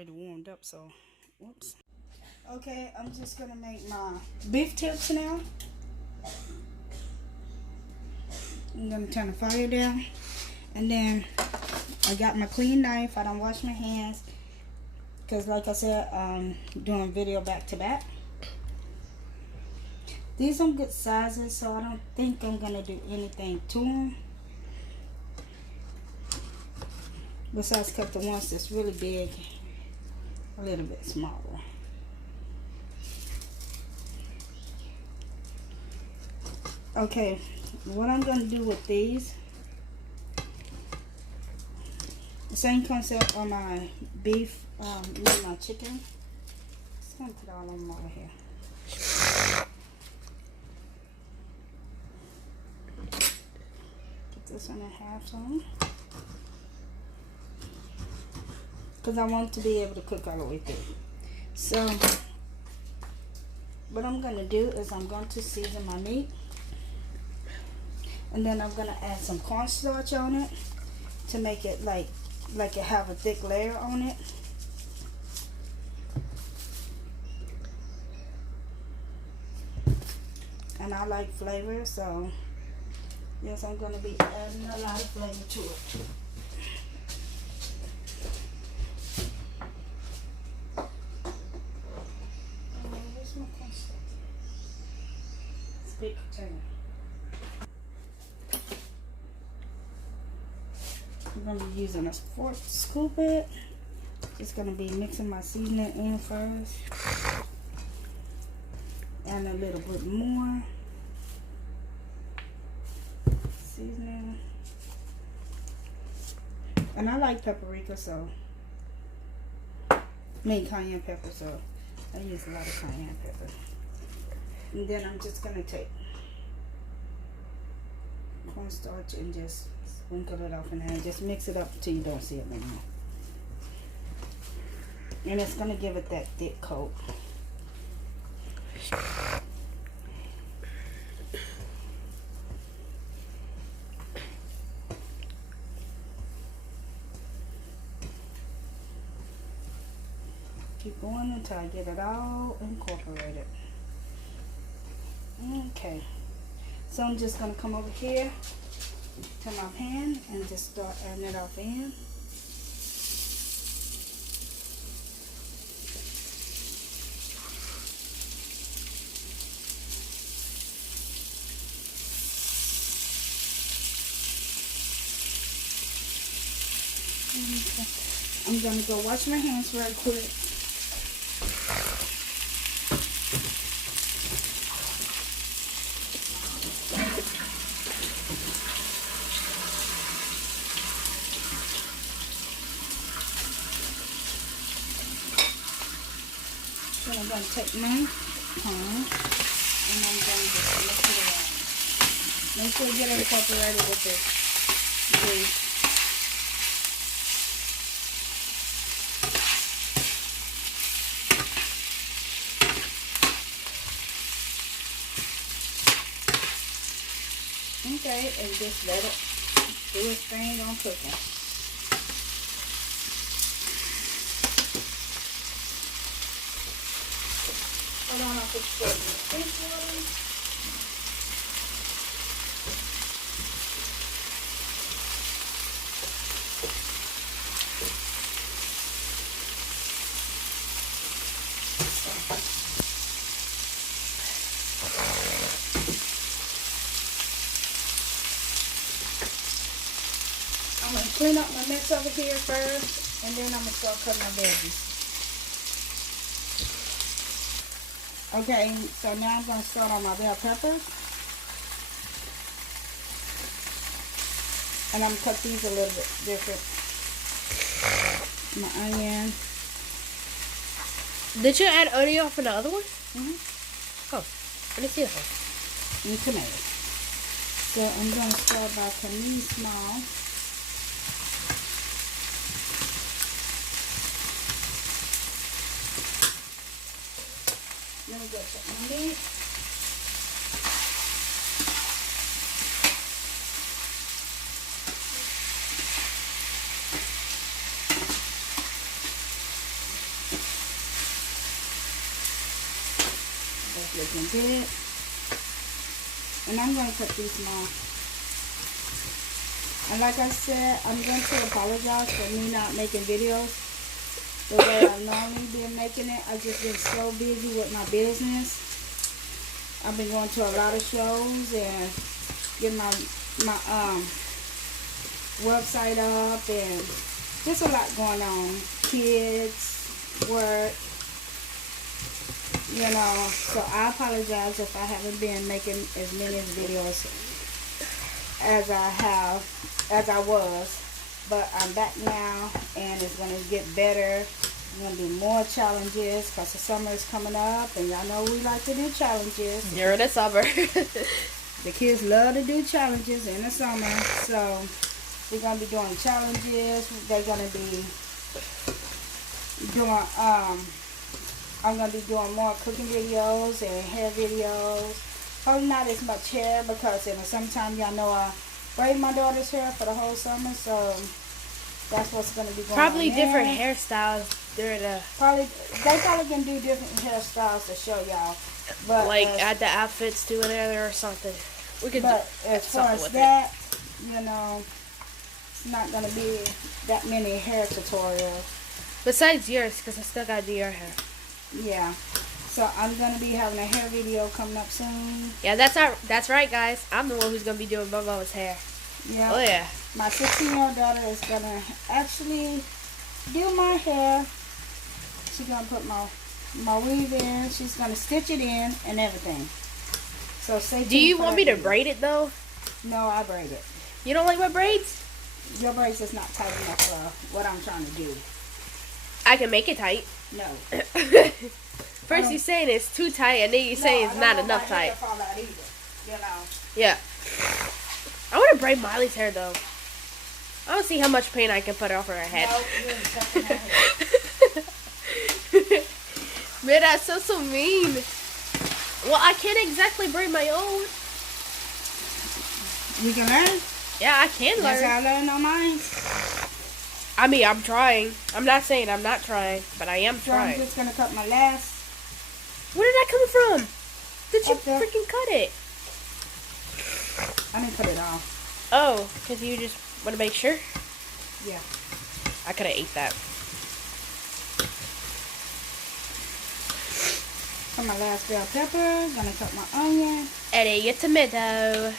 already warmed up, so whoops. Okay, I'm just gonna make my beef tips now. I'm gonna turn the fire down, and then I got my clean knife. I don't wash my hands because, like I said, I'm doing video back to back. These are good sizes, so I don't think I'm gonna do anything to them. Besides, cut the ones that's really big a little bit smaller. Okay, what I'm gonna do with these, the same concept on my beef, my chicken. Just gonna put all of them over here. Put this one in half some, because I want to be able to cook all the way through. So what I'm gonna do is I'm going to season my meat. And then I'm gonna add some cornstarch on it to make it like it have a thick layer on it. And I like flavor, so yes, I'm gonna be adding a lot of flavor to it. Where's my cornstarch? It's a big container. I'm going to be using a fork to scoop it. Just going to be mixing my seasoning in first. And a little bit more seasoning. And I like paprika, so cayenne pepper, so I use a lot of cayenne pepper. And then I'm just going to take cornstarch and just sprinkle it off in there and just mix it up till you don't see it anymore. And it's going to give it that thick coat. Keep going until I get it all incorporated. Okay. So I'm just going to come over here to my pan and just start adding it off in. Okay. I'm going to go wash my hands real quick. Then I'm going to take my palm and I'm going to just mix it around. Make sure you get it incorporated with the beef. Okay, and just let it do its thing on cooking. Hold on, I'll put the beef water. I'm going to clean up my mess over here first, and then I'm going to start cutting my veggies. Okay, so now I'm going to start on my bell peppers. And I'm going to cut these a little bit different. My onion. Did you add onion for the other one? Mm-hmm. Oh, I didn't see that one. And tomatoes. So I'm going to start by cutting these small. Let me go check my meat. that's looking good. And I'm going to cut these small. And like I said, I'm going to apologize for me not making videos the way I normally been making it. I've just been so busy with my business. I've been going to a lot of shows and getting my website up, and just a lot going on. Kids, work, you know. So I apologize if I haven't been making as many videos as I was. But I'm back now, and it's going to get better. There's going to be more challenges because the summer is coming up, and y'all know we like to do challenges. During the summer. The kids love to do challenges in the summer, so we're going to be doing challenges. They're going to be doing, I'm going to be doing more cooking videos and hair videos. Probably not as much hair because in the summertime, y'all know I braid my daughter's hair for the whole summer, so that's what's going to be going Probably on different there. hairstyles during the... They probably can do different hairstyles to show y'all. But like add the outfits to it or something. We could but do as far as that, you know, it's not going to be that many hair tutorials. Besides yours, because I still got to do your hair. Yeah. So I'm going to be having a hair video coming up soon. Yeah, that's right, guys. I'm the one who's going to be doing Momo's hair. Yeah. Oh, yeah. My 16-year-old daughter is going to actually do my hair. She's going to put my weave in. She's going to stitch it in and everything. So stay tuned. Do you for want that me to video. braid it, though? No, I braid it. You don't like my braids? Your braids is not tight enough for what I'm trying to do. I can make it tight. No. First you're saying it's too tight, and then you say it's not enough tight. Fall out either, you know. Yeah. I want to braid Miley's hair, though. I want to see how much paint I can put off her head. No, you ain't touching her hair. Man, that's so mean. Well, I can't exactly braid my own. You can learn. Yeah, I can That's how learn. I learned on mine. I mean, I'm trying. I'm not saying I'm not trying, but I am So I'm trying. just gonna cut my last. Where did that come from? Did you Up there. freaking cut it? I didn't cut it all. Oh, because you just want to make sure? Yeah. I could have ate that. Cut my last bell pepper. Gonna cut my onion. And a tomato.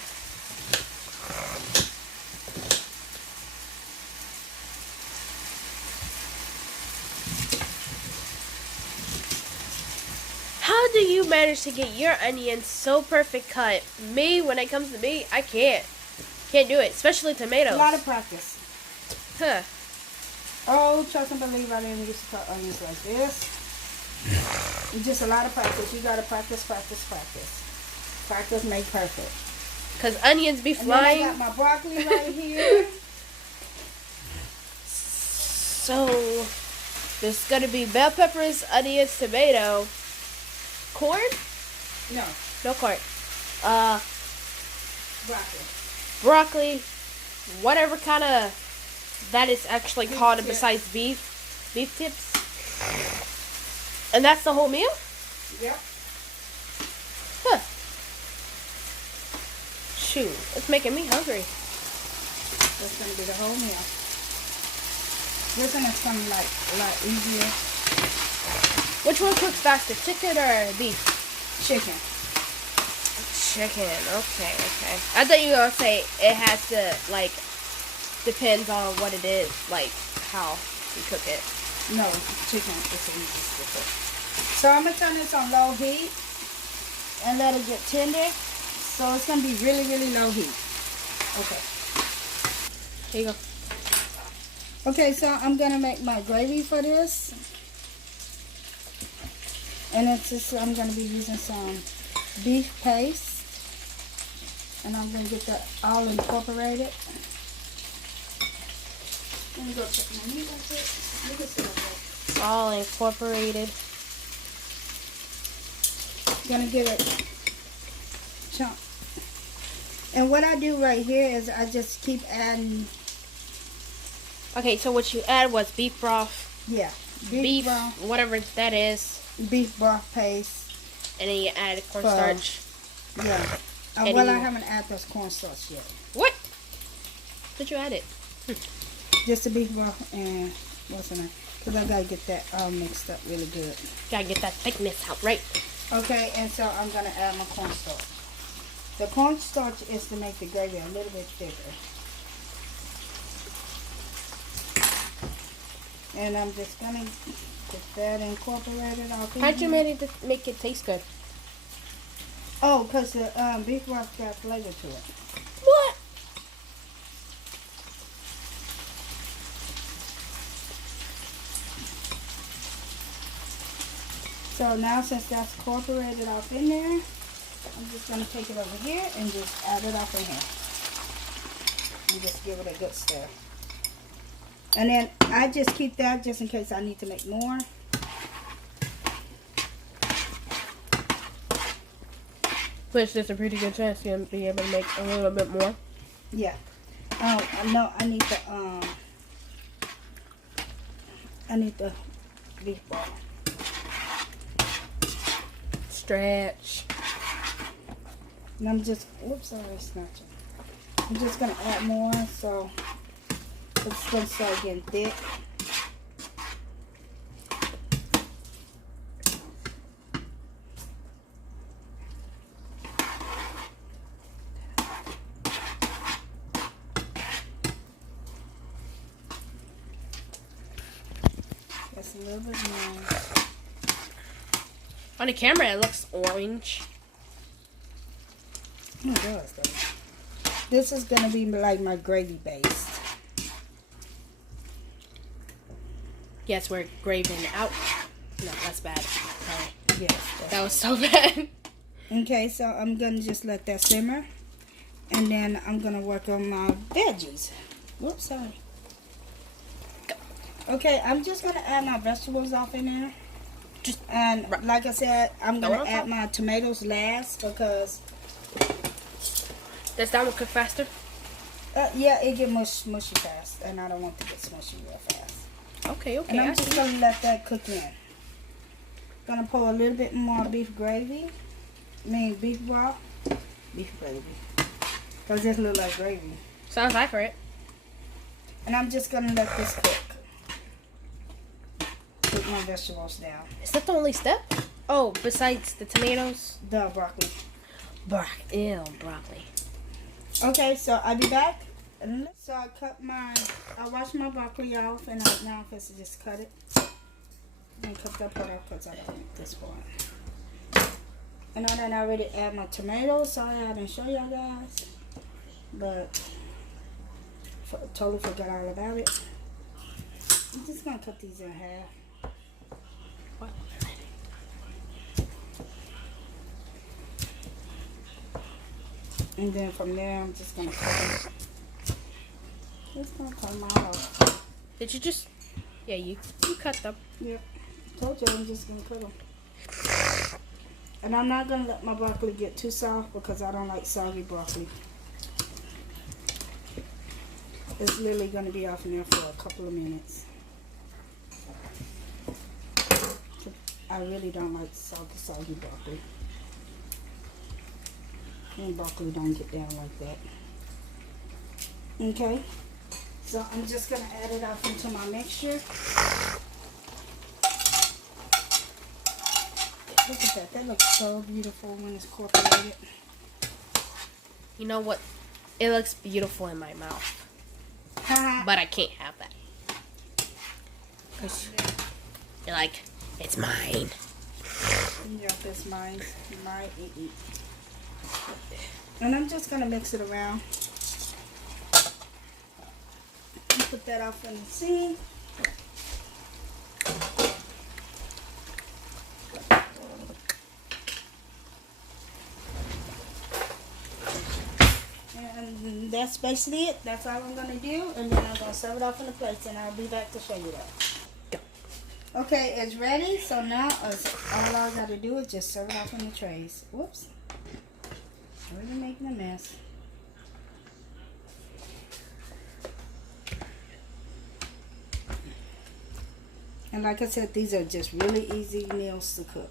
How do you manage to get your onions so perfect cut? Me, when it comes to me, I can't. Can't do it, especially tomatoes. A lot of practice. Huh. Oh, trust and believe I didn't used to cut onions like this. It's just a lot of practice. You gotta practice, practice, practice. Practice make perfect. Because onions be And then I flying. got my broccoli right here. So, there's going to be bell peppers, onions, tomato, corn? No, No corn. broccoli. Broccoli, whatever kind of that is actually Beef called tips. besides beef tips. And that's the whole meal? Yep. Huh. Shoot, it's making me hungry. That's gonna be the whole meal. This one is something like a lot easier. Which one cooks faster, chicken or beef? Chicken. Chicken, okay. I thought you were going to say it has to, like, depends on what it is, like, how you cook it. No, chicken is the easiest to cook. So I'm gonna turn this on low heat and let it get tender. So it's gonna be really, really low heat. Okay. Here you go. Okay, so I'm gonna make my gravy for this. And it's just, I'm gonna be using some beef paste. And I'm gonna get that all incorporated. Let me go check my meat real quick. You can see okay. All incorporated. Gonna give it chunk. And what I do right here is I just keep adding, Okay, so what you add was beef broth, yeah, beef broth, whatever that is, beef broth paste. And then you add cornstarch. Yeah. Well, I haven't added this cornstarch yet. What? Did you add it? Just the beef broth and what's in it? Because I gotta get that all mixed up really good. Gotta get that thickness out, right? Okay, and so I'm gonna add my cornstarch. The cornstarch is to make the gravy a little bit thicker. And I'm just gonna get that incorporated all through. How'd you make it taste good? Oh, because the beef broth got flavor to it. What? So now since that's incorporated off in there, I'm just going to take it over here and just add it off in here. And just give it a good stir. And then I just keep that just in case I need to make more. Which there's a pretty good chance you'll be able to make a little bit more. Yeah. Oh, no, I need the beef ball. Stretch. And I'm just, whoops, sorry, snatching. I'm just going to add more so it's going to start getting thick. Just a little bit more. On the camera, it looks orange. It does, though. This is going to be like my gravy base. Yes, we're graving out. No, that's bad. Sorry. Yes. That was so bad. Okay, so I'm going to just let that simmer. And then I'm going to work on my veggies. Whoops, sorry. Okay, I'm just going to add my vegetables off in there. And like I said, I'm going to add my tomatoes last because... Does that one cook faster? Yeah, it get mushy fast. And I don't want to get smushy real fast. Okay. And I'm just going to let that cook in. Going to pour a little bit more beef gravy. Beef broth. Beef gravy. Because this looks like gravy. Sounds like it. And I'm just going to let this cook. Put my vegetables down. Is that the only step? Oh, besides the tomatoes? The broccoli. Broccoli. Okay, so I'll be back. So I washed my broccoli off, and now I'm going to just cut it. And cut that part off because I don't need this part. And then I already add my tomatoes. Sorry I didn't show y'all guys. But totally forgot all about it. I'm just going to cut these in half. And then from there, I'm just going to cut them. Just going to cut them all off. Did you just... Yeah, you cut them. Yep. Told you I'm just going to cut them. And I'm not going to let my broccoli get too soft because I don't like soggy broccoli. It's literally going to be off in there for a couple of minutes. I really don't like soggy broccoli. And broccoli don't get down like that. Okay. So I'm just going to add it off into my mixture. Look at that. That looks so beautiful when it's incorporated. You know what? It looks beautiful in my mouth. But I can't have that. Because you're like, it's mine. Yep, it's mine. Mine. And I'm just going to mix it around. Put that off in the scene. And that's basically it. That's all I'm going to do. And then I'm going to serve it off in the plates. And I'll be back to show you that. Okay, it's ready. So now all I got to do is just serve it off in the trays. Whoops. Already making a mess. And like I said, these are just really easy meals to cook.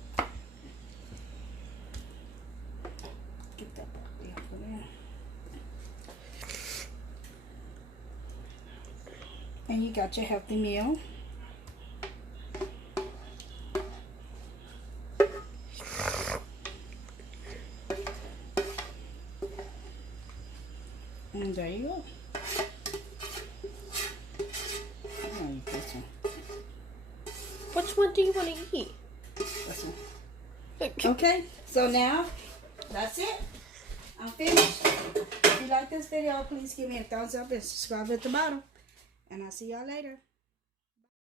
And you got your healthy meal. And there you go. I'll eat this one. Which one do you want to eat? This one. Okay, so now that's it. I'm finished. If you like this video, please give me a thumbs up and subscribe at the bottom. And I'll see y'all later.